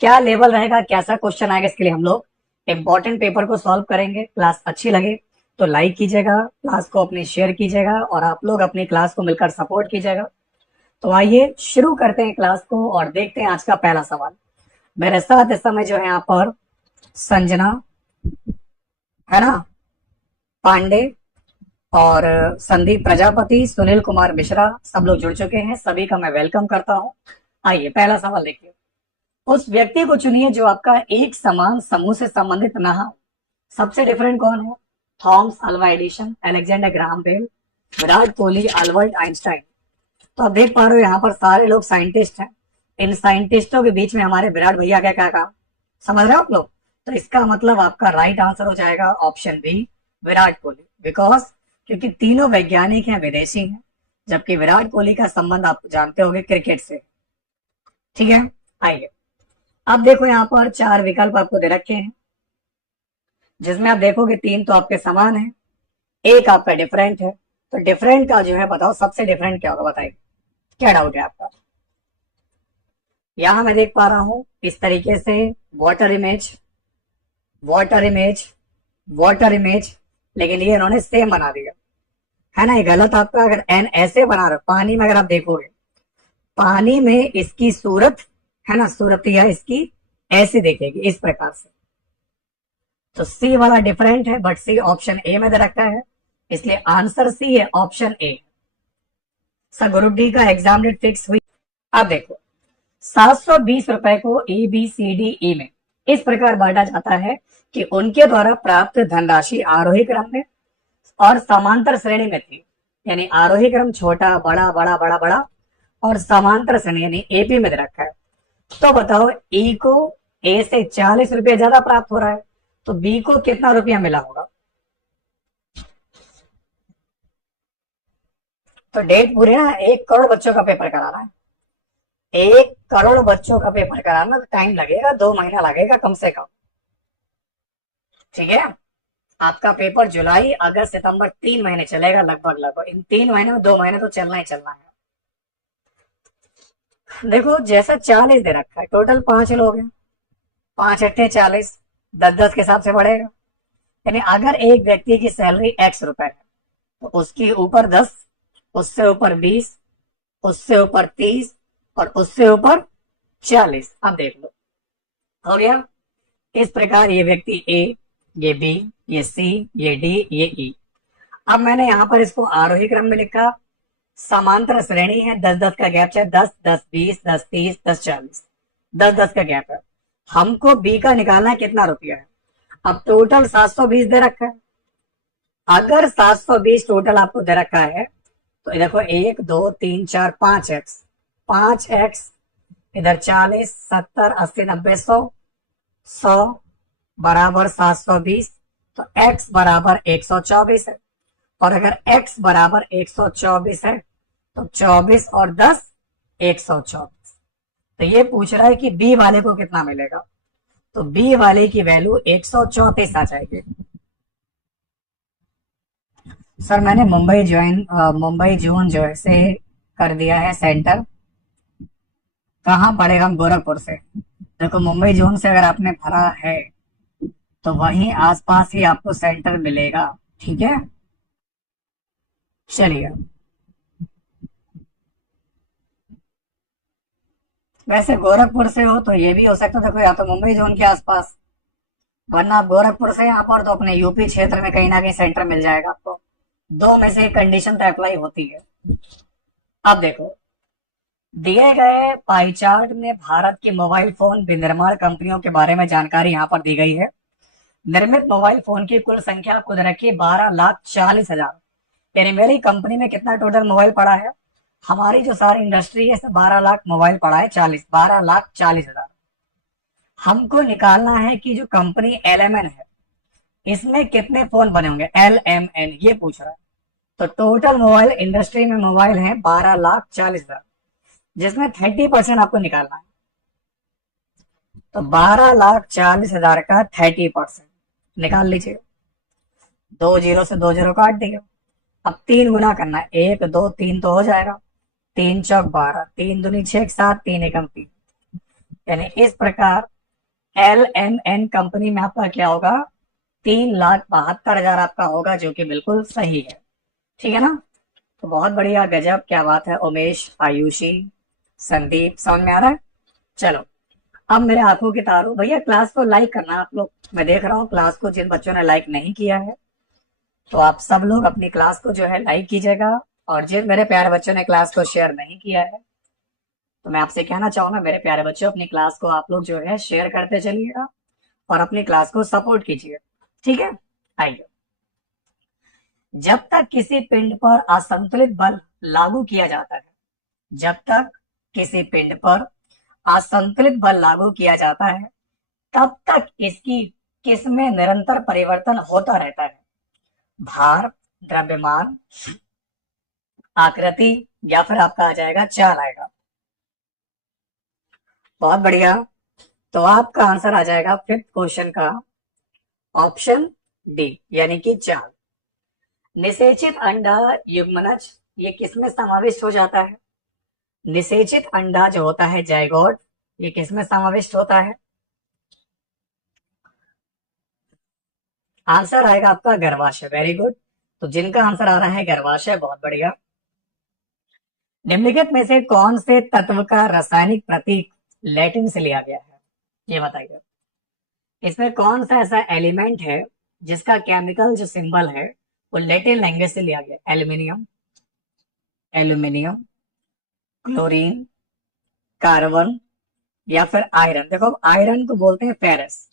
क्या लेवल रहेगा, कैसा क्वेश्चन आएगा, इसके लिए हम लोग इंपॉर्टेंट पेपर को सॉल्व करेंगे। क्लास अच्छी लगे तो लाइक कीजिएगा, क्लास को अपनी शेयर कीजिएगा और आप लोग अपनी क्लास को मिलकर सपोर्ट कीजिएगा। तो आइए शुरू करते हैं क्लास को और देखते हैं आज का पहला सवाल। मेरे साथ इस समय जो है यहाँ पर संजना, है ना, पांडे और संदीप प्रजापति, सुनील कुमार मिश्रा, सब लोग जुड़ चुके हैं। सभी का मैं वेलकम करता हूँ। आइए पहला सवाल देखिए। उस व्यक्ति को चुनिए जो आपका एक समान समूह से संबंधित ना हो। सबसे डिफरेंट कौन है? Thomas Alva Edison, Alexander Graham Bell, Virat Kohli, Albert Einstein. तो आप देख पा रहे हो यहाँ पर सारे लोग साइंटिस्ट हैं। इन साइंटिस्टों के बीच में हमारे विराट भैया का क्या काम, समझ रहे हो आप लोग? तो इसका मतलब आपका राइट आंसर हो जाएगा option B, Virat Kohli. Because क्योंकि तीनों वैज्ञानिक हैं, विदेशी हैं, जबकि विराट कोहली का संबंध आप जानते होंगे क्रिकेट से। ठीक है, आइए अब देखो यहाँ पर चार विकल्प आपको दे रखे हैं, जिसमें आप देखोगे तीन तो आपके समान है, एक आपका डिफरेंट है। तो डिफरेंट का जो है बताओ सबसे डिफरेंट क्या होगा, बताइए क्या डाउट है आपका? यहां मैं देख पा रहा हूं इस तरीके से water image, water image, water image, लेकिन ये इन्होंने सेम बना दिया, है ना? ये गलत आपका। अगर एन ऐसे बना रहे पानी में, अगर आप देखोगे पानी में इसकी सूरत, है ना, सूरत यह इसकी ऐसे देखेगी इस प्रकार से। तो सी वाला डिफरेंट है, बट सी ऑप्शन ए में दे रखा है, इसलिए आंसर सी है, option A. Sir group D का एग्जाम डेट फिक्स हुई। अब देखो 720 रुपए को A B C D E में इस प्रकार बांटा जाता है कि उनके द्वारा प्राप्त धनराशि आरोही क्रम में और समांतर श्रेणी में थी। यानी आरोही क्रम छोटा बड़ा बड़ा बड़ा बड़ा और समांतर श्रेणी यानी एपी में दे रखा है। तो बताओ ई को ए से 40 रुपया ज्यादा प्राप्त हो रहा है, तो बी को कितना रुपया मिला होगा? तो डेट पूरी ना, 1 करोड़ बच्चों का पेपर कराना है, 1 करोड़ बच्चों का पेपर कराना, तो टाइम लगेगा, 2 महीना लगेगा कम से कम। ठीक है, आपका पेपर जुलाई अगस्त सितंबर 3 महीने चलेगा लगभग लगभग। इन 3 महीने में 2 महीने तो चलना ही चलना है। देखो जैसा 40 दे रखा है, टोटल 5 लोग हैं, 5 अट्ठे 40, 10 10 के हिसाब से बढ़ेगा। यानी अगर एक व्यक्ति की सैलरी x रुपए है तो उसके ऊपर 10, उससे ऊपर 20, उससे ऊपर 30 और उससे ऊपर 40। अब देख लो हो गया। इस प्रकार ये व्यक्ति ए, ये बी, ये सी, ये डी, ये ई। अब मैंने यहां पर इसको आरोही क्रम में लिखा, समांतर श्रेणी है, 10 10 का गैप है, 10 10 20 10 30 10 40, 10 10 का गैप है। हमको बी का निकालना है, कितना रुपया है? अब टोटल 720 दे रखा है। अगर 720 टोटल आपको दे रखा है तो देखो 1 2 3 4 5x, 5x इधर 40 70 80 90 100, 100 बराबर 720, तो x बराबर 124 है। और अगर x बराबर 124 है तो 24 और 10 124। तो ये पूछ रहा है कि बी वाले को कितना मिलेगा, तो बी वाले की वैल्यू 134 आ जाएगी। सर मैंने मुंबई जून जो है से कर दिया है सेंटर। कहाँ पड़ेगा? हम गोरखपुर से। देखो मुंबई जोन से अगर आपने भरा है तो वहीं आसपास ही आपको सेंटर मिलेगा। ठीक है, चलिए। वैसे गोरखपुर से हो तो ये भी हो सकता है, देखो या तो मुंबई जोन के आसपास, वरना आप गोरखपुर से यहाँ पर तो अपने यूपी क्षेत्र में कहीं ना कहीं सेंटर मिल जाएगा आपको। दो में से एक कंडीशन तो अप्लाई होती है। अब देखो दिए गए पाई चार्ट में भारत की मोबाइल फोन विनिर्माण कंपनियों के बारे में जानकारी यहाँ पर दी गई है। निर्मित मोबाइल फोन की कुल संख्या आपको दे रखी है 12,40,000। यानी मेरी कंपनी में कितना टोटल मोबाइल पड़ा है? हमारी जो सारी इंडस्ट्री है 12 लाख मोबाइल पड़ा है, 12,40,000। हमको निकालना है कि जो कंपनी LMN है इसमें कितने फोन बने होंगे, LMN ये पूछ रहा है। तो टोटल मोबाइल इंडस्ट्री में मोबाइल है 12,40,000, जिसमें 30% आपको निकालना है। तो 12,40,000 का 30% निकाल लीजिए। 2 0 से 2 0 काट दिया। अब 3 गुना करना है, 1 2 3 तो हो जाएगा, 3 चौक 12, 3 दूनी 6 7, 3 एकम 3। यानी इस प्रकार LMN कंपनी में आपका क्या होगा, 3,72,000 आपका होगा, जो कि बिल्कुल सही है। ठीक है ना। तो बहुत बढ़िया, गजब, क्या बात है उमेश, आयुषी, संदीप, समझ में आ रहा है। चलो, अब मेरे आंखों की तारों, भैया क्लास को लाइक करना आप लोग। मैं देख रहा हूँ क्लास को जिन बच्चों ने लाइक नहीं किया है, तो आप सब लोग अपनी क्लास को जो है लाइक कीजिएगा। और जिन मेरे प्यारे बच्चों ने क्लास को शेयर नहीं किया है, तो मैं आपसे कहना चाहूंगा मेरे प्यारे बच्चों, अपनी क्लास को आप लोग जो है शेयर करते चलिएगा और अपनी क्लास को सपोर्ट कीजिए। ठीक है। आइए, जब तक किसी पिंड पर असंतुलित बल लागू किया जाता है, जब तक किसी पिंड पर असंतुलित बल लागू किया जाता है, तब तक इसकी किसमें निरंतर परिवर्तन होता रहता है। भार, द्रव्यमान, आकृति, या फिर आपका आ जाएगा चाल आएगा। बहुत बढ़िया। तो आपका आंसर आ जाएगा फिफ्थ क्वेश्चन का ऑप्शन डी, यानी कि चाल। निषेचित अंडा युग्मनज, ये किसमें समाविष्ट हो जाता है। निषेचित अंडा जो होता है जायगोट, ये किसमें समाविष्ट होता है। आंसर आएगा आपका गर्भाशय। Very good. तो जिनका आंसर आ रहा है गर्भाशय, बहुत बढ़िया। निम्नलिखित में से कौन से तत्व का रासायनिक प्रतीक लैटिन से लिया गया है, ये बताइए। इसमें कौन सा ऐसा एलिमेंट है जिसका केमिकल जो सिंबल है वो लैटिन लैंग्वेज से लिया गया। एल्यूमिनियम, एल्यूमिनियम, क्लोरीन, कार्बन, या फिर आयरन। देखो, आयरन को बोलते हैं फेरस।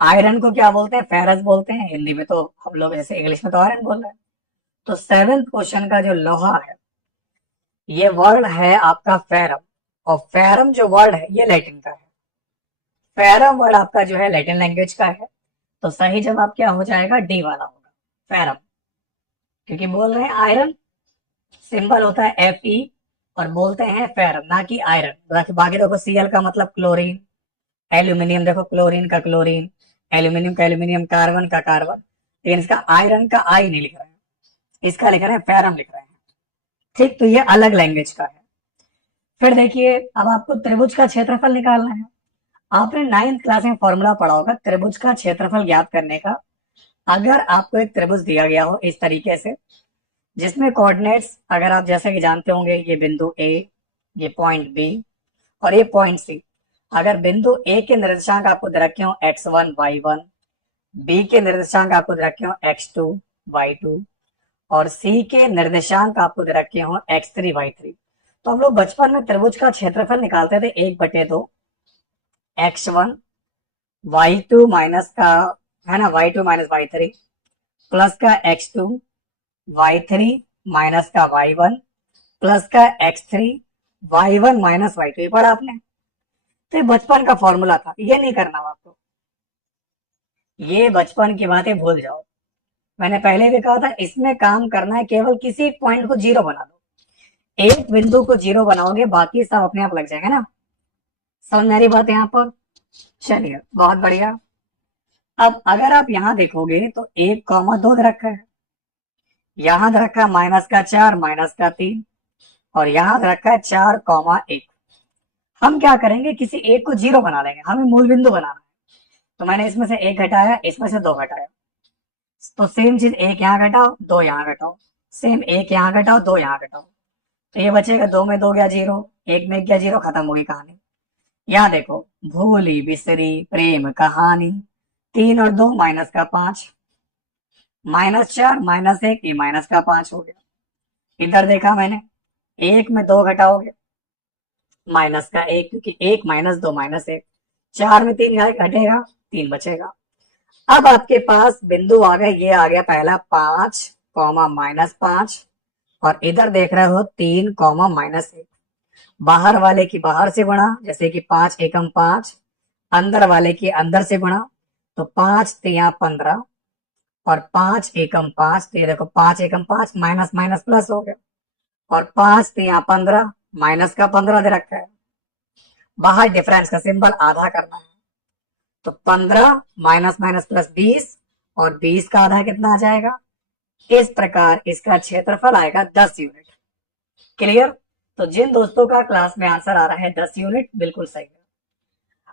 आयरन को क्या बोलते हैं, फेरस बोलते हैं। हिंदी में तो हम लोग जैसे इंग्लिश में तो आयरन बोल रहे हैं। तो सेवेंथ क्वेश्चन का जो लोहा है, ये वर्ड है आपका फेरम। और फेरम जो वर्ड है ये लैटिन का है। फेरम वर्ड आपका जो है लैटिन लैंग्वेज का है। तो सही जवाब क्या हो जाएगा, डी वाला होगा, फेरम। क्योंकि बोल रहे हैं आयरन, सिंबल होता है Fe, और बोलते हैं फेरम, ना कि आयरन। बाकी देखो, Cl का मतलब क्लोरीन, एल्यूमिनियम देखो क्लोरीन का क्लोरीन, एल्यूमिनियम का एल्यूमिनियम, कार्बन का कार्बन। लेकिन इसका आयरन का आई नहीं लिख रहे हैं, इसका लिख रहे हैं फेरम लिख रहे हैं। ठीक, तो ये अलग लैंग्वेज का है। फिर देखिए, अब आपको त्रिभुज का क्षेत्रफल निकालना है। आपने 9th क्लास में फॉर्मूला पढ़ा होगा त्रिभुज का क्षेत्रफल ज्ञात करने का। अगर आपको एक त्रिभुज दिया गया हो इस तरीके से, जिसमें कोऑर्डिनेट्स अगर आप जैसे कि जानते होंगे, ये बिंदु ए, ये पॉइंट बी, और ये पॉइंट सी। अगर बिंदु ए के निर्देशांक आपको दे रखे हो x1 y1, बी के निर्देशांक आपको दे रखे हो x2 y2, और सी के निर्देशांक आपको दे रखे हो x3 y3, तो हम लोग बचपन में त्रिभुज का क्षेत्रफल निकालते थे 1/2 x1 y2 माइनस का, है ना, y2 माइनस y3 प्लस का x2 y3 माइनस का y1 प्लस का x3 y1 माइनस y2। ये पढ़ा आपने। तो ये बचपन का फॉर्मूला था, ये नहीं करना आपको, ये बचपन की बातें भूल जाओ। मैंने पहले भी कहा था, इसमें काम करना है केवल किसी एक पॉइंट को जीरो बना दो। एक बिंदु को जीरो बनाओगे, बाकी सब अपने आप लग जाएंगे ना। समझ मेरी बात यहाँ पर। चलिए, बहुत बढ़िया। अब अगर आप यहाँ देखोगे तो 1,2 दे रखा है, यहाँ दे रखा है -4 -3, और यहाँ दे रखा है 4,1। हम क्या करेंगे, किसी एक को जीरो बना लेंगे, हमें मूल बिंदु बनाना है। तो मैंने इसमें से 1 घटाया, इसमें से 2 घटाया। तो सेम चीज, 1 यहाँ घटाओ 2 यहाँ घटाओ, सेम 1 यहाँ घटाओ 2 यहाँ घटाओ, तो ये बचेगा 2 में 2 गया जीरो, 1 में गया जीरो, खत्म होगी कहानी। यहाँ देखो, भूली बिसरी प्रेम कहानी, 3 और 2 -5, -4 -1, ये -5 हो गया। इधर देखा मैंने, 1 में 2 घटाओगे -1, क्योंकि 1 -2 -1, 4 में 3 घटेगा, 3 बचेगा। अब आपके पास बिंदु आ गए, ये आ गया पहला 5, -5, और इधर देख रहे हो 3, -1। बाहर वाले की बाहर से गुणा, जैसे कि 5 एकम 5, अंदर वाले की अंदर से गुणा, तो 5 तिया 15, और 5 एकम 5, तो ये देखो 5 एकम 5, माइनस माइनस प्लस हो गया, और 5 तिया 15, माइनस का 15 दे रखा है। बाहर डिफरेंस का सिंबल आधा करना है, तो 15 माइनस माइनस प्लस 20, और 20 का आधा कितना आ जाएगा। इस प्रकार इसका क्षेत्रफल आएगा 10 यूनिट। क्लियर। तो जिन दोस्तों का क्लास में आंसर आ रहा है 10 यूनिट, बिल्कुल सही है।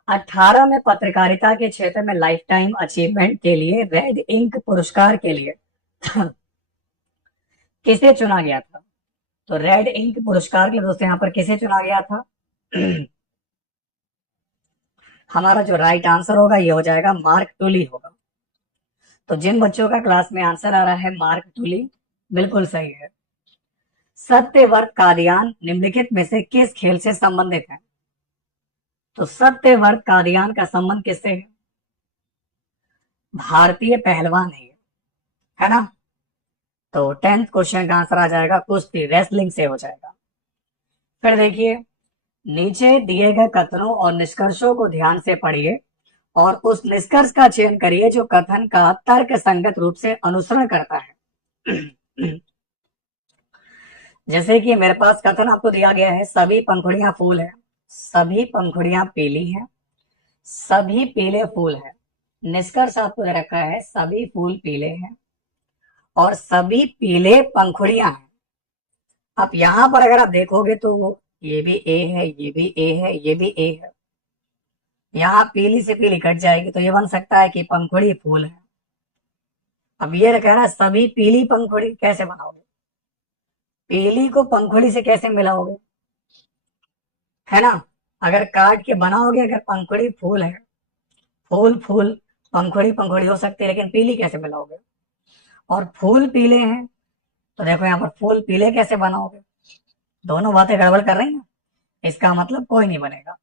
18 में पत्रकारिता के क्षेत्र में लाइफ टाइम अचीवमेंट के लिए रेड इंक पुरस्कार के लिए किसे चुना गया था? तो रेड इंक पुरस्कार के लिए दोस्तों यहाँ पर किसे चुना गया था? हमारा जो राइट आंसर होगा ये हो जाएगा मार्क टुली होगा। तो जिन बच्चों का क्लास में आंसर आ रहा है मार्क टुली, बिल्कुल सही है। सत्यव्रत कादियान निम्नलिखित में से किस खेल से संबंधित है? तो सत्यव्रत कादियान का संबंध किससे है? भारतीय पहलवान है ना? तो 10th क्वेश्चन का आंसर आ जाएगा कुश्ती, रेसलिंग से हो जाएगा। फिर देखिए, नीचे दिए गए कथनों और निष्कर्षों को ध्यान से पढ़िए और उस निष्कर्ष का चयन करिए जो कथन का तर्क संगत रूप से अनुसरण करता है। जैसे कि मेरे पास कथन आपको दिया गया है, सभी पंखुड़ियां फूल है, सभी पंखुड़ियां पीली हैं, सभी पीले फूल है। निष्कर्ष आपको दे रखा है सभी फूल पीले हैं और सभी पीले पंखुड़ियां हैं। अब यहां पर अगर आप देखोगे तो ये भी ए है, ये भी ए है, ये भी ए है। यहाँ पीली से पीली कट जाएगी तो ये बन सकता है कि पंखुड़ी फूल है। अब ये कह रहा है सभी पीली पंखुड़ी, कैसे बनाओगे? पीली को पंखुड़ी से कैसे मिलाओगे? है ना? अगर काट के बनाओगे, अगर पंखुड़ी फूल है, फूल फूल, पंखुड़ी पंखुड़ी हो सकती है, लेकिन पीली कैसे मिलाओगे? और फूल पीले हैं तो देखो यहाँ पर फूल पीले कैसे बनाओगे? दोनों बातें गड़बड़ कर रही हैं। इसका मतलब कोई नहीं बनेगा,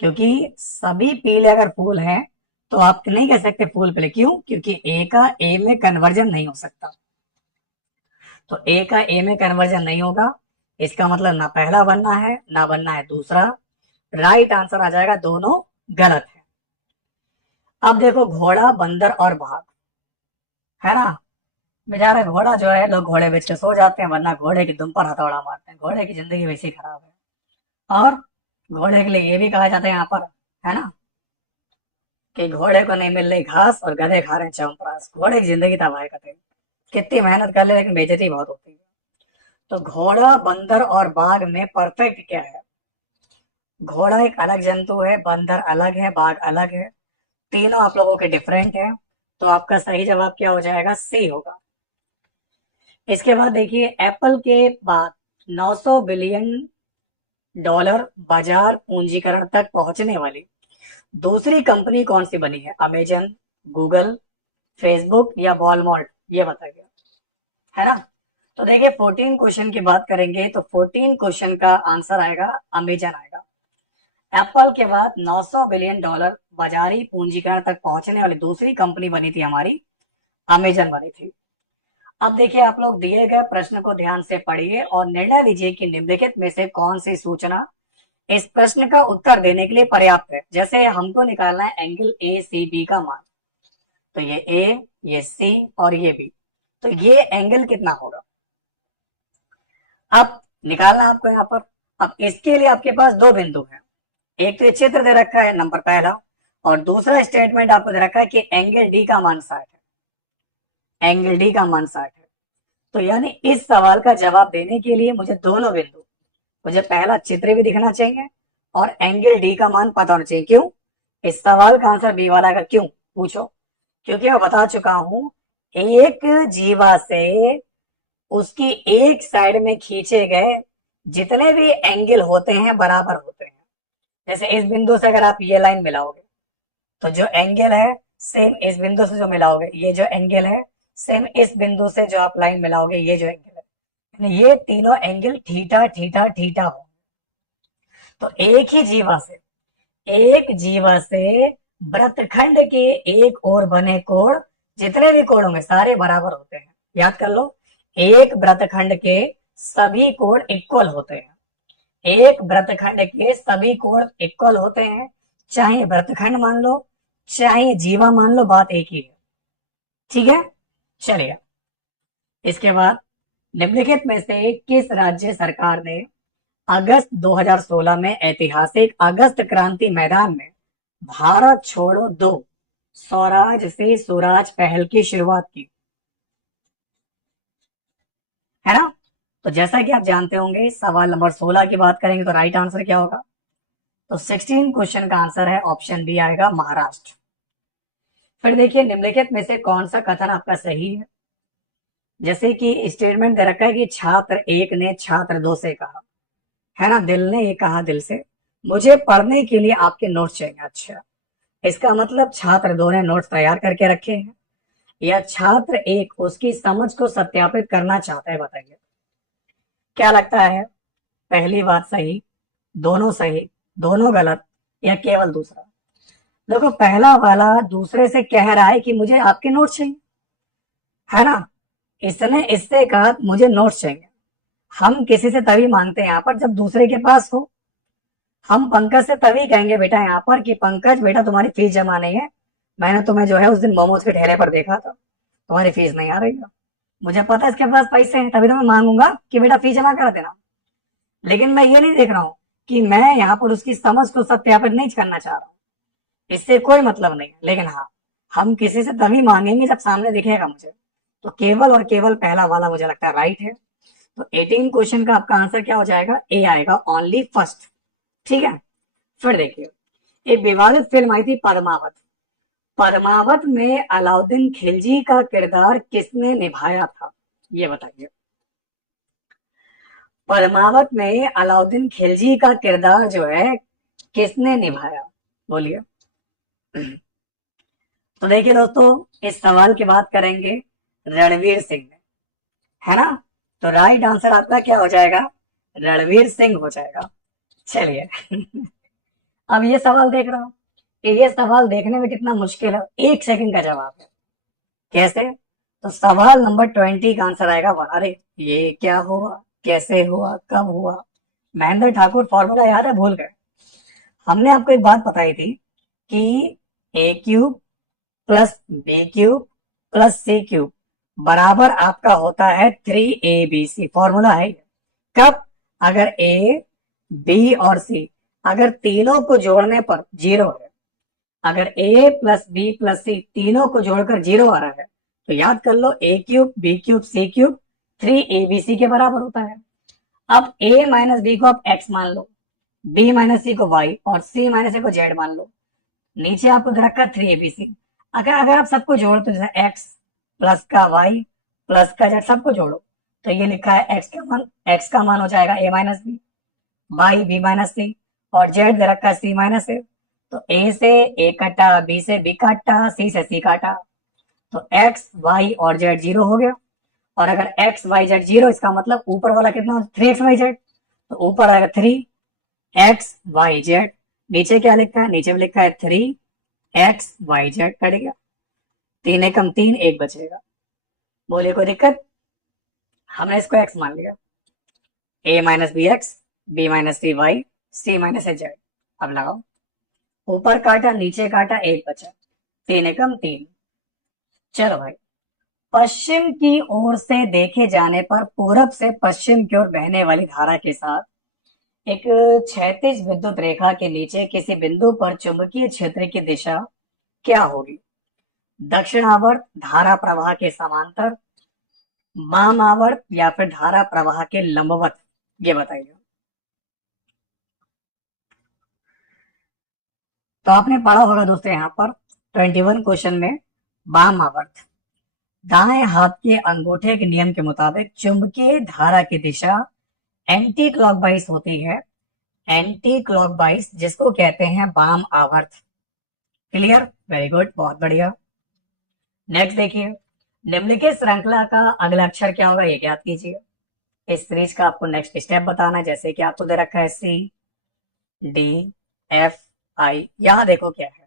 क्योंकि सभी पीले अगर फूल हैं तो आप नहीं कह सकते फूल पीले। क्यों? क्योंकि ए का ए में कन्वर्जन नहीं हो सकता। तो ए का ए में कन्वर्जन नहीं होगा, इसका मतलब ना पहला बनना है ना बनना है दूसरा। राइट आंसर आ जाएगा दोनों गलत है। अब देखो, घोड़ा, बंदर और बाघ, है ना? बेचारा घोड़ा जो है, लोग घोड़े बेच के सो जाते हैं, वरना घोड़े की दुम पर हथौड़ा मारते हैं। घोड़े की जिंदगी वैसी खराब है। और घोड़े के लिए ये भी कहा जाता है यहाँ पर, है ना, कि घोड़े को नहीं मिल रही घास और गधे खा रहे हैं च्यवनप्राश। घोड़े की जिंदगी तबाह कर देगी, कितनी मेहनत कर ले लेकिन बेइज्जती बहुत होती है। तो घोड़ा, बंदर और बाघ में परफेक्ट क्या है? घोड़ा एक अलग जंतु है, बंदर अलग है, बाघ अलग है, तीनों आप लोगों के डिफरेंट है। तो आपका सही जवाब क्या हो जाएगा? सी होगा। इसके बाद देखिए, एप्पल के बाद 900 बिलियन डॉलर बाजार पूंजीकरण तक पहुंचने वाली दूसरी कंपनी कौन सी बनी है? अमेजन, गूगल, फेसबुक या वॉलमार्ट? ये बताइए, है ना? तो देखिए, 14 क्वेश्चन की बात करेंगे तो 14 क्वेश्चन का आंसर आएगा अमेजन आएगा। एप्पल के बाद 900 बिलियन डॉलर बाजारी पूंजीकरण तक पहुंचने वाली दूसरी कंपनी बनी थी हमारी, अमेजन बनी थी। अब देखिए, आप लोग दिए गए प्रश्न को ध्यान से पढ़िए और निर्णय लीजिए कि निम्नलिखित में से कौन सी सूचना इस प्रश्न का उत्तर देने के लिए पर्याप्त है। जैसे हमको निकालना है एंगल ए सी बी का मान, तो ये ए, ये सी और ये बी, तो ये एंगल कितना होगा? अब निकालना आपको यहाँ पर। अब इसके लिए आपके पास दो बिंदु हैं, एक तो ये चित्र दे रखा है नंबर पहला, और दूसरा स्टेटमेंट आपको दे रखा है कि एंगल डी का मान 60 है, एंगल डी का मान 60 है। तो यानी इस सवाल का जवाब देने के लिए मुझे दोनों बिंदु, मुझे पहला चित्र भी दिखना चाहिए और एंगल डी का मान पता होना चाहिए। क्यों? इस सवाल का आंसर बी वाला का क्यों पूछो? क्योंकि मैं बता चुका हूं, एक जीवा से उसकी एक साइड में खींचे गए जितने भी एंगल होते हैं बराबर होते हैं। जैसे इस बिंदु से अगर आप ये लाइन मिलाओगे तो जो एंगल है सेम इस बिंदु से जो मिलाओगे, ये जो एंगल है सेम इस बिंदु से जो आप लाइन मिलाओगे, ये जो एंगल है, यानी ये तीनों एंगल थीटा थीटा थीटा हो। तो एक जीवा से वृत्तखंड के एक ओर बने कोण, जितने भी कोण होंगे सारे बराबर होते हैं। याद कर लो, एक वृत्तखंड के सभी कोण इक्वल होते हैं। एक वृत्तखंड के सभी कोण इक्वल होते हैं, चाहे वृत्तखंड मान लो चाहे जीवा मान लो, बात एक ही है। ठीक है, चलिए। इसके बाद, निम्नलिखित में से किस राज्य सरकार ने अगस्त 2016 में ऐतिहासिक अगस्त क्रांति मैदान में भारत छोड़ो दो स्वराज से सुराज पहल की शुरुआत की? है ना? तो जैसा कि आप जानते होंगे, सवाल नंबर 16 की बात करेंगे तो राइट आंसर क्या होगा? तो 16 क्वेश्चन का आंसर है ऑप्शन बी आएगा महाराष्ट्र। फिर देखिए निम्नलिखित में से कौन सा कथन आपका सही है। जैसे कि स्टेटमेंट दे रखा है कि छात्र एक ने छात्र दो से कहा, है ना, दिल ने ये कहा दिल से, मुझे पढ़ने के लिए आपके नोट्स चाहिए। अच्छा, इसका मतलब छात्र दो ने नोट्स तैयार करके रखे हैं या छात्र एक उसकी समझ को सत्यापित करना चाहता है, बताइए क्या लगता है। पहली बात सही, दोनों गलत, या केवल दूसरा। देखो पहला वाला दूसरे से कह रहा है कि मुझे आपके नोट्स चाहिए, है ना, इसने इससे कहा मुझे नोट्स चाहिए। हम किसी से तभी मांगते हैं यहाँ पर जब दूसरे के पास हो। हम पंकज से तभी कहेंगे बेटा यहाँ पर कि पंकज बेटा तुम्हारी फीस जमा नहीं है, मैंने तुम्हें जो है उस दिन मोमोज के ठेले पर देखा था, तुम्हारी फीस नहीं आ रही है, मुझे पता है इसके पास पैसे हैं, तभी तो मैं मांगूंगा कि बेटा फीस जमा कर देना। लेकिन मैं ये नहीं देख रहा हूँ कि मैं यहाँ पर उसकी समझ को सत्यापित नहीं करना चाह रहा हूँ, इससे कोई मतलब नहीं है। लेकिन हाँ, हम किसी से तभी मांगेंगे जब सामने दिखेगा मुझे। तो केवल और केवल पहला वाला मुझे लगता है राइट है। तो 18 क्वेश्चन का आपका आंसर क्या हो जाएगा, ए आएगा, ओनली फर्स्ट। ठीक है। फिर देखिए एक विवादित फिल्म आई थी पद्मावत। पद्मावत में अलाउद्दीन खिलजी का किरदार किसने निभाया था, ये बताइए। पद्मावत में अलाउद्दीन खिलजी का किरदार जो है किसने निभाया, बोलिए। तो देखिए दोस्तों इस सवाल की बात करेंगे रणवीर सिंह ने, है ना। तो राइट आंसर आपका क्या हो जाएगा, रणवीर सिंह हो जाएगा। चलिए अब ये सवाल देख रहा हूं कि ये सवाल देखने में कितना मुश्किल है, 1 सेकंड का जवाब है। कैसे, तो सवाल नंबर 20 का आंसर आएगा अरे ये क्या हुआ, कैसे हुआ, कब हुआ। महेंद्र ठाकुर फॉर्मूला याद है, भूल गए। हमने आपको एक बात बताई थी कि a cube plus b cube plus c cube बराबर आपका होता है 3abc, फॉर्मूला है। कब, अगर ए बी और सी अगर तीनों को जोड़ने पर 0 है, अगर ए प्लस बी प्लस सी तीनों को जोड़कर 0 आ रहा है, तो याद कर लो ए cube B cube C cube 3abc के बराबर होता है। अब a माइनस बी को आप x मान लो, b माइनस सी को y और c माइनस ए को z मान लो। नीचे आपको दे रखा 3abc। अगर अगर आप सबको जोड़ो तो जैसे x प्लस का y प्लस का z सबको जोड़ो, तो ये लिखा है x का मान हो जाएगा a minus b, y b minus c और z दे रखा है c माइनस ए। तो a से a काटा, b से b काटा, c से c काटा, तो x y और z 0 हो गया। और अगर x y z 0, इसका मतलब ऊपर वाला कितना, 3x y z, तो ऊपर आएगा 3x y z। नीचे क्या लिखा है, नीचे में लिखा है 3x y z, कट गया, 3 एकम 3, 1 बचेगा। बोलिए कोई दिक्कत, हमने इसको x मान लिया, a minus b x, b minus c y, c minus a z. अब लगाओ, ऊपर काटा नीचे काटा, 1 बचा, 3 एकम 3। चलो भाई, पश्चिम की ओर से देखे जाने पर पूरब से पश्चिम की ओर बहने वाली धारा के साथ एक क्षैतिज विद्युत रेखा के नीचे किसी बिंदु पर चुंबकीय क्षेत्र की दिशा क्या होगी, दक्षिणावर्त, धारा प्रवाह के समांतर, वामावर्त या फिर धारा प्रवाह के लंबवत, ये बताइए। तो आपने पढ़ा होगा दोस्तों यहाँ पर 21 क्वेश्चन में वामावर्त, दाएं हाथ के अंगूठे के नियम के मुताबिक चुंबकीय धारा की दिशा एंटी क्लॉकवाइज होती है, एंटी क्लॉकवाइज जिसको कहते हैं वाम आवर्त। क्लियर, वेरी गुड, बहुत बढ़िया। नेक्स्ट देखिए, निम्नलिखित श्रृंखला का अगला अक्षर क्या होगा, ये ज्ञात कीजिए। इस सीरीज का आपको नेक्स्ट स्टेप बताना है, जैसे कि आपको दे रखा है सी डी एफ आई। यहां देखो क्या है,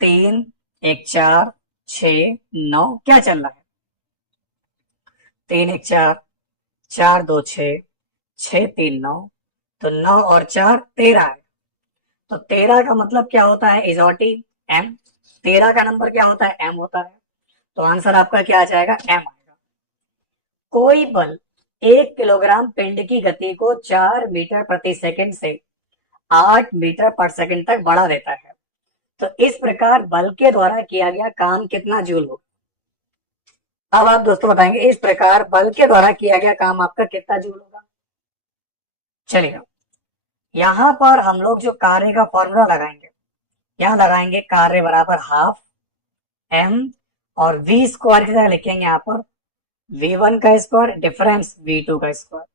3 1 4 6 9, क्या चल रहा है, 3 1 4, 4 2 6, 6 3 9, तो 9 और 4 13 है। तो 13 का मतलब क्या होता है, इजोटी एम। 13 का नंबर क्या होता है, एम होता है। तो आंसर आपका क्या आ जाएगा, एम आएगा। कोई बल 1 किलोग्राम पिंड की गति को 4 मीटर प्रति सेकंड से 8 मीटर पर सेकंड तक बढ़ा देता है। तो इस प्रकार बल के द्वारा किया गया काम कितना जूल होगा। अब आप दोस्तों बताएंगे इस प्रकार बल के द्वारा किया गया काम आपका कितना जूल होगा। चलिए यहाँ पर हम लोग जो कार्य का फॉर्मूला लगाएंगे, क्या लगाएंगे, कार्य बराबर हाफ एम और वी स्क्वायर की तरह लिखेंगे यहाँ पर v1 का स्क्वायर डिफरेंस v2 का स्क्वायर।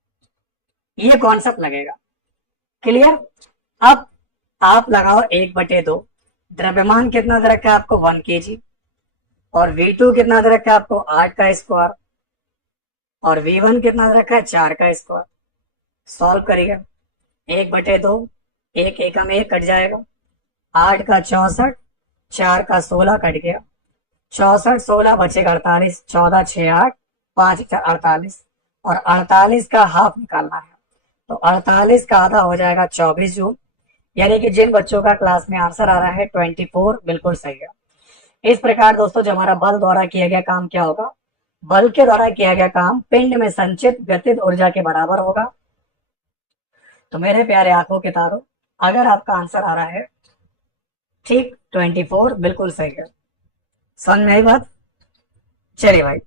ये कॉन्सेप्ट लगेगा। क्लियर। अब आप लगाओ 1/2। द्रव्यमान कितना दे रखा है आपको 1 kg और v2 कितना दे रखा है आपको 8 का स्क्वायर और v1 कितना दे रखा है 4 का स्क्वायर। सॉल्व करिए। 1/2, एक एकम एक कट जाएगा, 8 का 64, 4 का 16 कट गया, 64 16 बचेगा 48, 14 6 8 5 48 और 48 का हाफ निकालना है तो 48 का आधा हो जाएगा 24 जूल। यानी कि जिन बच्चों का क्लास में आंसर आ रहा है 24 बिल्कुल सही है। इस प्रकार दोस्तों जो हमारा बल द्वारा किया गया काम क्या होगा, बल के द्वारा किया गया काम पिंड में संचित गतिज ऊर्जा के बराबर होगा। तो मेरे प्यारे आंखों के तारों, अगर आपका आंसर आ रहा है ठीक 24 बिल्कुल सही है। समझ में आई बात। चलिए भाई,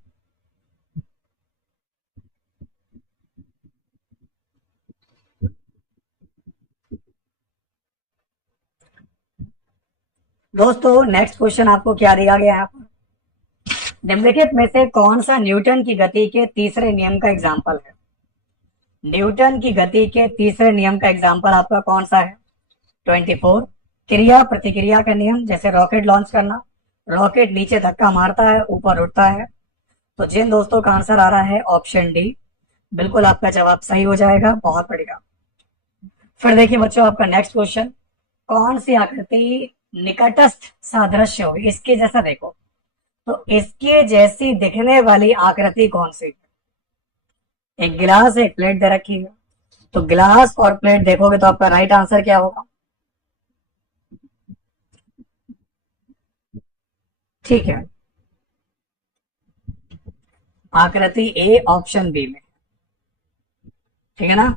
दोस्तों नेक्स्ट क्वेश्चन आपको क्या दिया गया है यहाँ पर, निम्नलिखित में से कौन सा न्यूटन की गति के तीसरे नियम का एग्जाम्पल है। न्यूटन की गति के तीसरे नियम का एग्जाम्पल आपका कौन सा है। 24 क्रिया प्रतिक्रिया का नियम, जैसे रॉकेट लॉन्च करना, रॉकेट नीचे धक्का मारता है ऊपर उठता है। तो जिन दोस्तों का आंसर आ रहा है ऑप्शन डी, बिल्कुल आपका जवाब सही हो जाएगा। बहुत बढ़िया। फिर देखिए बच्चों आपका नेक्स्ट क्वेश्चन, कौन सी आकृति निकटस्थ सादृश्य हो इसके जैसा, देखो तो इसके जैसी दिखने वाली आकृति कौन सी है। एक गिलास एक प्लेट दे रखी है, तो गिलास और प्लेट देखोगे तो आपका राइट आंसर क्या होगा। ठीक है, आकृति ए ऑप्शन बी में। ठीक है ना।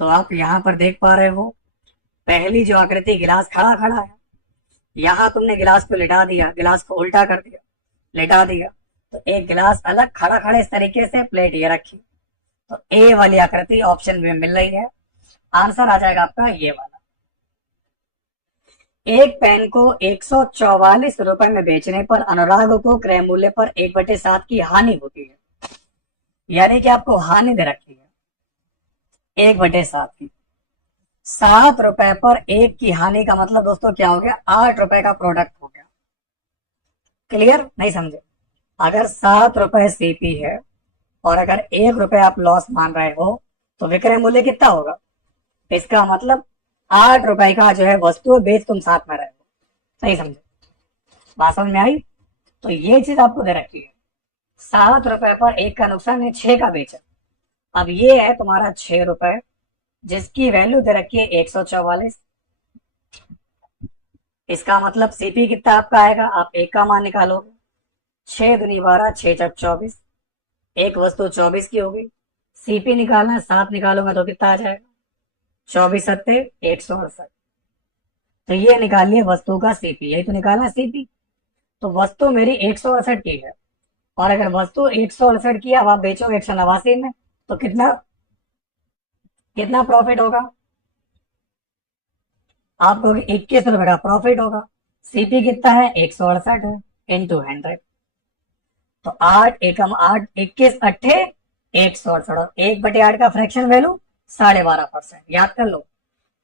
तो आप यहां पर देख पा रहे हो, पहली जो आकृति गिलास खड़ा खड़ा है, यहां तुमने गिलास को लिटा दिया, गिलास को उल्टा कर दिया, लिटा दिया, तो एक गिलास अलग खड़ा खड़ा इस तरीके से, प्लेट ये रखी, तो ए वाली आकृति ऑप्शन में मिल रही है। आंसर आ जाएगा आपका ये वाला। एक पेन को 144 रुपए में बेचने पर अनुराग को क्रय मूल्य पर 1/7 की हानि होती है। यानी कि आपको हानि दे रखी है 1/7 की। 7 रुपए पर एक की हानि का मतलब दोस्तों क्या हो गया, 8 रुपए का प्रोडक्ट हो गया। क्लियर, नहीं समझे। अगर 7 रुपए सीपी है और अगर 1 रुपए आप लॉस मान रहे हो तो विक्रय मूल्य कितना होगा, इसका मतलब 8 रुपए का जो है वस्तु बेच तुम साथ में रहे हो। सही समझे, बात समझ में आई। तो ये चीज आपको दे रखी है, 7 रुपए पर एक का नुकसान है, 6 का बेचा। अब ये है तुम्हारा 6 रुपए जिसकी वैल्यू दे रखी है 144। इसका मतलब सीपी कितना आपका आएगा, आप एक का मान निकालोगे, 6 दूनी 12, 6 चक 24, एक वस्तु 24 की होगी। सीपी निकालना है, 7 निकालोगे तो कितना आ जाएगा, 24 सत्ते 168। तो ये निकालिए वस्तु का सीपी, यही तो निकालना है सीपी। तो वस्तु मेरी 168 की है और अगर वस्तु 168 की अब आप बेचो 189 में, तो कितना कितना प्रॉफिट होगा, आपको 21 रुपए का प्रॉफिट होगा। सीपी कितना है 168 है, इंटू 100। तो 8 एकम 8, 21 अट्ठे 168 और 1/8 का फ्रैक्शन वैल्यू 12.5%। याद कर लो,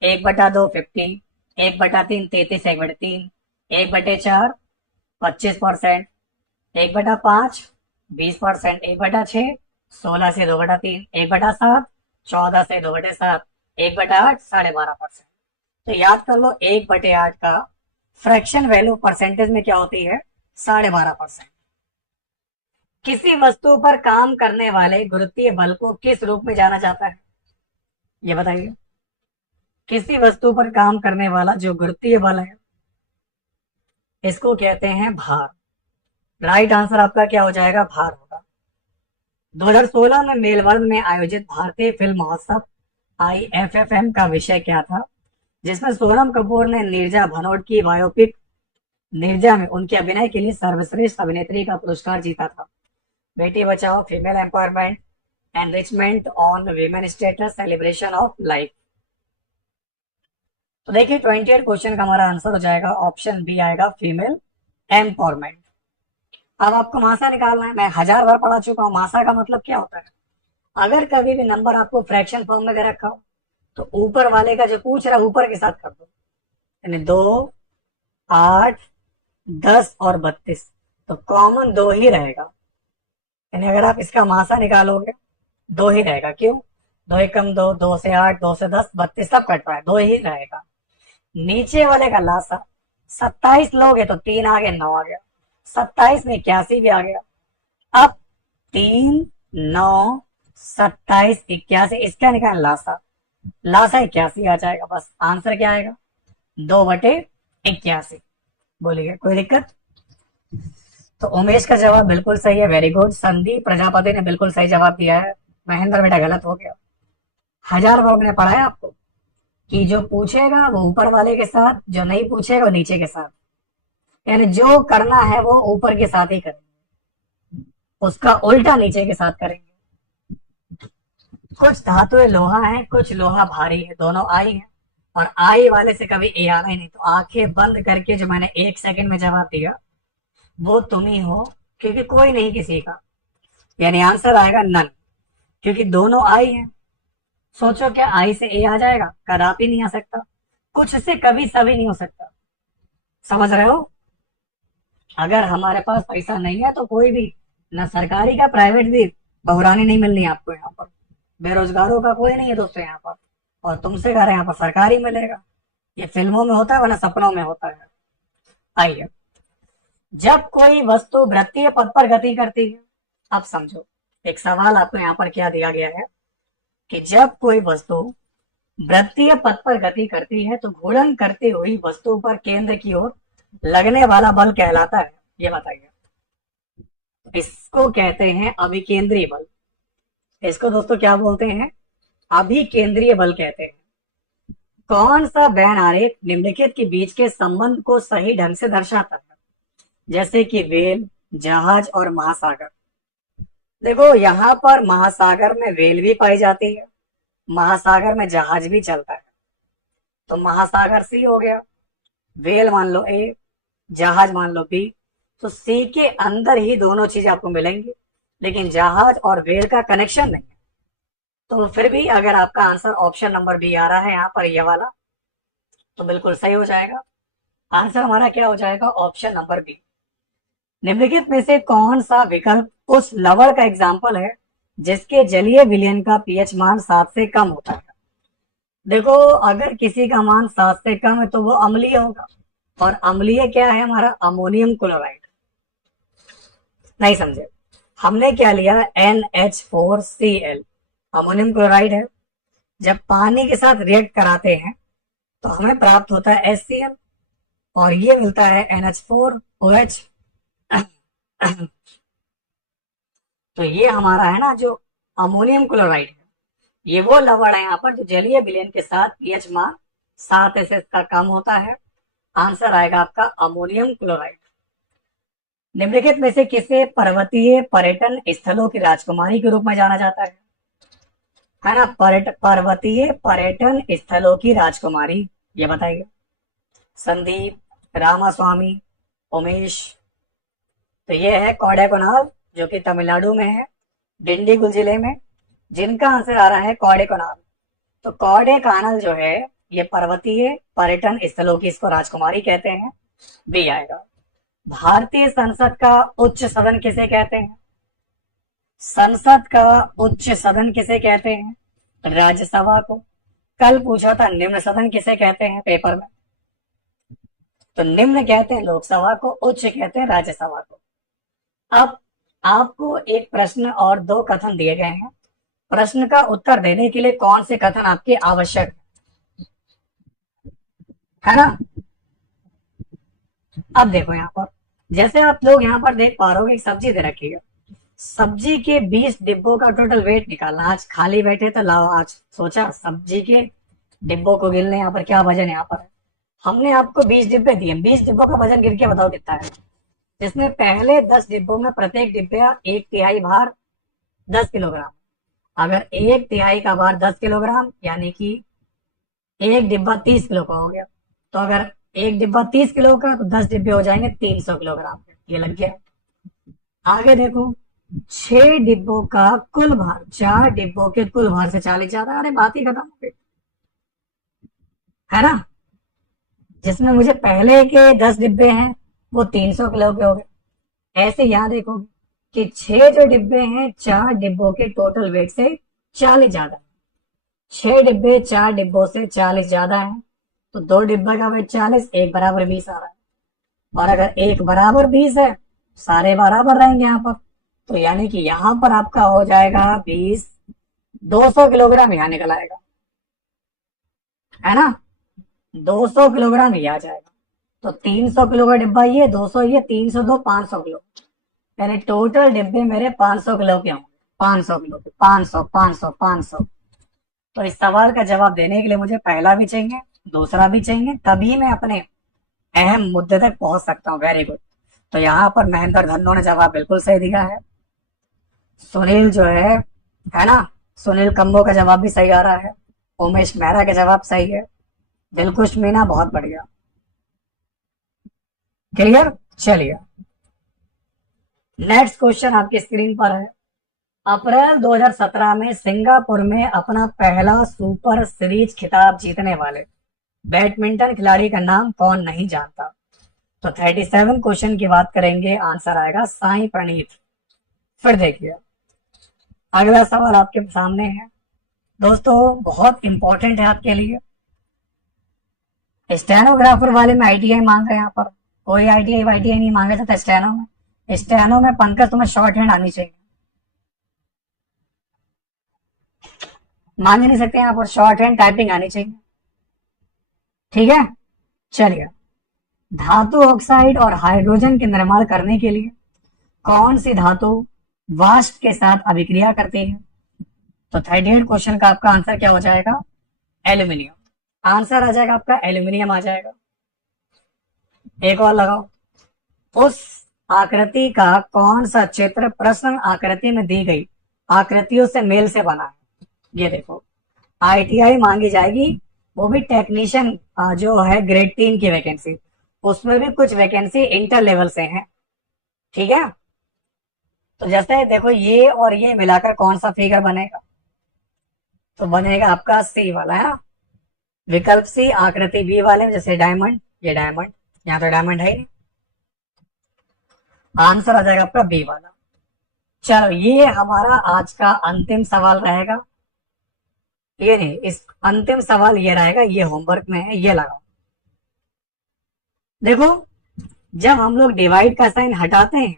1/2 50, 1/3 33, 1/3 1/4 25%, 1/5 20%, 1/6 16 से 2/3, 1/7 14 से 2/7, 1/8 12.5%। तो याद कर लो 1/8 का फ्रैक्शन वैल्यू परसेंटेज में क्या होती है, 12.5%। किसी वस्तु पर काम करने वाले गुरुत्वीय बल को किस रूप में जाना जाता है, ये बताइए। किसी वस्तु पर काम करने वाला जो गुरुत्वीय बल है इसको कहते हैं भार। राइट आंसर आपका क्या हो जाएगा, भार होगा। 2016 में मेलबर्न में आयोजित भारतीय फिल्म महोत्सव IFFM का विषय क्या था, जिसमें सोनम कपूर ने नीरजा भनोट की बायोपिक नीरजा में उनके अभिनय के लिए सर्वश्रेष्ठ अभिनेत्री का पुरस्कार जीता था। Beti Bachao, female empowerment, enrichment on women status, celebration of life. तो देखिए 28 क्वेश्चन का हमारा आंसर हो जाएगा ऑप्शन बी आएगा, फीमेल एम्पावरमेंट। अब आपको मासा निकालना है। मैं 1000 बार पढ़ा चुका हूँ मासा का मतलब क्या होता है। अगर कभी भी नंबर आपको फ्रैक्शन फॉर्म में दे रखा हो तो ऊपर वाले का जो पूछ रहा है ऊपर के साथ कर दो, यानी 2, 8, 10 और 32, तो कॉमन 2 ही रहेगा। यानी अगर आप इसका मासा निकालोगे 2 ही रहेगा। क्यों? 2 एकम 2, 2 से 8, 2 से 10, 32 सब कट रहा है, 2 ही रहेगा। नीचे वाले का लासा 27 लोगे तो 3 आ गए, 9 आ गया। 27 में 81 भी आ गया। अब 3, 9, 27, 81, इसका निकाल लासा, लासा 81 आ जाएगा। बस आंसर क्या आएगा? 2/81। बोलिए कोई दिक्कत? तो उमेश का जवाब बिल्कुल सही है, वेरी गुड। संदीप प्रजापति ने बिल्कुल सही जवाब दिया है। महेंद्र बेटा गलत हो गया। 1000 बार मैंने पढ़ाया आपको कि जो पूछेगा वो ऊपर वाले के साथ, जो नहीं पूछेगा वो नीचे के साथ। यानी जो करना है वो ऊपर के साथ ही करेंगे, उसका उल्टा नीचे के साथ करेंगे। कुछ धातुएं लोहा है, कुछ लोहा भारी है, दोनों आई है। और आई वाले से कभी ए आना ही नहीं। तो आंखें बंद करके जो मैंने 1 सेकंड में जवाब दिया वो तुम ही हो, क्योंकि कोई नहीं किसी का। यानी आंसर आएगा नन, क्योंकि दोनों आई है। सोचो क्या आई से ए आ जाएगा? कदापि नहीं आ सकता। कुछ से कभी सभी नहीं हो सकता। समझ रहे हो? अगर हमारे पास पैसा नहीं है तो कोई भी, ना सरकारी का प्राइवेट भी बहुरानी नहीं मिलनी आपको यहाँ पर। बेरोजगारों का कोई नहीं है दोस्तों यहाँ पर। और तुमसे कह रहे हैं यहाँ पर सरकारी मिलेगा। ये फिल्मों में होता है वरना सपनों में होता है। आइए, जब कोई वस्तु वृत्तीय पथ पर गति करती है, अब समझो एक सवाल आपको यहाँ पर क्या दिया गया है कि जब कोई वस्तु वृत्तीय पथ पर गति करती है तो घूर्णन करती हुई वस्तु पर केंद्र की ओर लगने वाला बल कहलाता है। ये बताइए। इसको कहते हैं अभिकेंद्रीय बल। इसको दोस्तों क्या बोलते हैं? अभिकेंद्रीय बल कहते हैं। कौन सा बैन आरेख निम्नलिखित के बीच के संबंध को सही ढंग से दर्शाता है? जैसे कि वेल, जहाज और महासागर। देखो यहाँ पर महासागर में वेल भी पाई जाती है, महासागर में जहाज भी चलता है। तो महासागर सी हो गया, वेल मान लो ए, जहाज मान लो बी। तो सी के अंदर ही दोनों चीजें आपको मिलेंगी, लेकिन जहाज और वेल का कनेक्शन नहीं है। तो फिर भी अगर आपका आंसर ऑप्शन नंबर बी आ रहा है यहाँ पर, ये वाला, तो बिल्कुल सही हो जाएगा। आंसर हमारा क्या हो जाएगा? Option number B. निम्नलिखित में से कौन सा विकल्प उस लवण का एग्जाम्पल है जिसके जलीय विलयन का पीएच मान 7 से कम होता है? देखो अगर किसी का मान 7 से कम है तो वो अम्लीय होगा। और अम्लीय क्या है हमारा? Ammonium chloride. नहीं समझे? हमने क्या लिया? NH4Cl, अमोनियम क्लोराइड है। जब पानी के साथ रिएक्ट कराते हैं तो हमें प्राप्त होता है HCl, और ये मिलता है NH4OH। तो ये हमारा है ना जो अमोनियम क्लोराइड है, ये वो लवण है यहाँ पर जो जलीय विलयन के साथ पीएच मान 7 से का कम होता है। आंसर आएगा आपका अमोनियम क्लोराइड। निम्नलिखित में से किसे पर्वतीय पर्यटन स्थलों की राजकुमारी के रूप में जाना जाता है ना? पर्वतीय पर्यटन स्थलों की राजकुमारी, ये बताइए। संदीप, रामास्वामी, उमेश। तो ये है कोडाईकनाल, जो कि तमिलनाडु में है, डिंडीगुल जिले में। जिनका आंसर आ रहा है कोडाईकनाल। तो कोडाईकनाल जो है ये पर्वतीय पर्यटन स्थलों की इसको राजकुमारी कहते हैं, बी आएगा। भारतीय संसद का उच्च सदन किसे कहते हैं? संसद का उच्च सदन किसे कहते हैं? राज्यसभा को। कल पूछा था निम्न सदन किसे कहते हैं पेपर में, तो निम्न कहते हैं लोकसभा को, उच्च कहते हैं राज्यसभा को। अब आपको एक प्रश्न और 2 कथन दिए गए हैं। प्रश्न का उत्तर देने के लिए कौन से कथन आपके आवश्यक है ना? अब देखो यहाँ पर, जैसे आप लोग यहाँ पर देख पा रहे हो एक सब्जी दे रखी है। सब्जी के 20 डिब्बों का टोटल वेट निकालना। आज खाली बैठे तो लाओ, आज सोचा सब्जी के डिब्बों को गिनने, यहाँ पर क्या वजन यहाँ पर है। हमने आपको 20 डिब्बे दिए, 20 डिब्बों का वजन गिन के बताओ कितना है। जिसमें पहले 10 डिब्बों में प्रत्येक डिब्बे 1/3 भार 10 किलोग्राम। अगर 1/3 का भार 10 किलोग्राम, यानी कि एक डिब्बा 30 किलो का हो गया, तो अगर एक डिब्बा 30 किलो का तो 10 डिब्बे हो जाएंगे 300 किलोग्राम के। ये लग गया। आगे देखो, 6 डिब्बों का कुल भार 4 डिब्बों के कुल भार से 40 ज्यादा। अरे बात ही खत्म हो गई, है ना। जिसमें मुझे पहले के 10 डिब्बे हैं वो 300 किलो के हो गए। ऐसे यहाँ देखो कि 6 जो डिब्बे हैं 4 डिब्बों के टोटल वेट से 40 ज्यादा है। 6 डिब्बे 4 डिब्बों से 40 ज्यादा है, तो 2 डिब्बा का वेट 40, एक बराबर 20 आ रहा है। और अगर एक बराबर 20 है, सारे बराबर रहेंगे यहाँ पर, तो यानी कि यहाँ पर आपका हो जाएगा 20, 200 किलोग्राम यहाँ निकल आएगा, है ना। 200 किलोग्राम ये आ जाएगा। तो 300 किलो का डिब्बा ये, 200 ये, 300 500 किलो, यानी टोटल डिब्बे मेरे 500 किलो के होंगे। 500 किलो के 500 500 500। तो इस सवाल का जवाब देने के लिए मुझे पहला भी चाहिए, दूसरा भी चाहिए, तभी मैं अपने अहम मुद्दे तक पहुंच सकता हूँ। Very good. तो यहाँ पर महेंद्र धन्नो ने जवाब बिल्कुल सही दिया है। सुनील जो है ना, सुनील कम्बो का जवाब भी सही आ रहा है। उमेश मेहरा का जवाब सही है। दिलखुश मीना बहुत बढ़िया। क्लियर। चलिए, नेक्स्ट क्वेश्चन आपकी स्क्रीन पर है। अप्रैल 2017 में सिंगापुर में अपना पहला सुपर सीरीज खिताब जीतने वाले बैडमिंटन खिलाड़ी का नाम कौन नहीं जानता। तो 37 क्वेश्चन की बात करेंगे, आंसर आएगा साई प्रणीत। फिर देखिए, अगला सवाल आपके सामने है दोस्तों, बहुत इंपॉर्टेंट है आपके लिए। स्टेनोग्राफर वाले में आईटीआई मांग रहे हैं यहाँ पर, कोई आईटीआई वाईटीआई नहीं मांगा था। स्टेनो में पंकज तुम्हें शॉर्ट हैंड आनी चाहिए, मांग नहीं सकते यहाँ पर, शॉर्ट हैंड टाइपिंग आनी चाहिए। ठीक है। चलिए, धातु ऑक्साइड और हाइड्रोजन के निर्माण करने के लिए कौन सी धातु वाष्प के साथ अभिक्रिया करती है। तो 38 क्वेश्चन का आपका आंसर क्या हो जाएगा, एल्यूमिनियम। आंसर आ जाएगा आपका एल्यूमिनियम आ जाएगा। एक और लगाओ, उस आकृति का कौन सा चित्र प्रश्न आकृति में दी गई आकृतियों से मेल से बना है। ये देखो, आईटीआई मांगी जाएगी, वो भी टेक्नीशियन जो है ग्रेड 3 की वैकेंसी, उसमें भी कुछ वैकेंसी इंटर लेवल से है। ठीक है। तो जैसे देखो, ये और ये मिलाकर कौन सा फिगर बनेगा, तो बनेगा आपका सी वाला, है ना। विकल्प सी, आकृति बी वाले में जैसे डायमंड, ये डायमंड, यहाँ तो डायमंड है ही नहीं, आंसर आ जाएगा आपका बी वाला। चलो, ये हमारा आज का अंतिम सवाल रहेगा। ये नहीं, इस अंतिम सवाल ये रहेगा, ये होमवर्क में है, ये लगाओ। देखो, जब हम लोग डिवाइड का साइन हटाते हैं,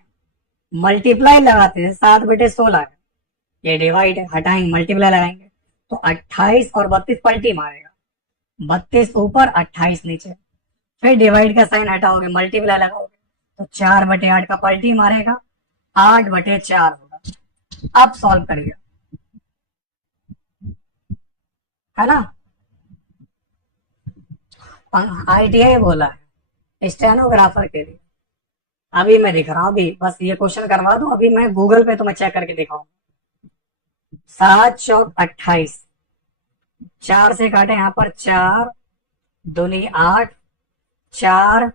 मल्टीप्लाई लगाते हैं, 7/16 ये डिवाइड है, हटाएंगे मल्टीप्लाई लगाएंगे, तो 28 और 32 पलटी मारेगा, 32 ऊपर 28 नीचे। फिर डिवाइड का साइन हटाओगे, मल्टीप्लाई लगाओगे, तो 4/8 का पलटी मारेगा, 8/4 होगा। अब सॉल्व करिए, है ना। आईटीआई बोला है स्टेनोग्राफर के लिए। अभी मैं दिख रहा हूँ, अभी बस ये क्वेश्चन करवा दूं, अभी मैं गूगल पे तुम्हें चेक करके दिखाऊं। 7 चौक 28, 4 से काटे यहाँ पर 4 दूनी 8, 4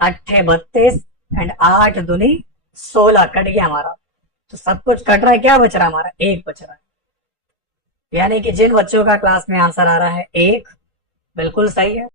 अट्ठे 32 एंड 8 दूनी 16 कट गया हमारा। तो सब कुछ कट रहा है, क्या बच रहा है हमारा, एक बच रहा है। यानी कि जिन बच्चों का क्लास में आंसर आ रहा है एक, बिल्कुल सही है।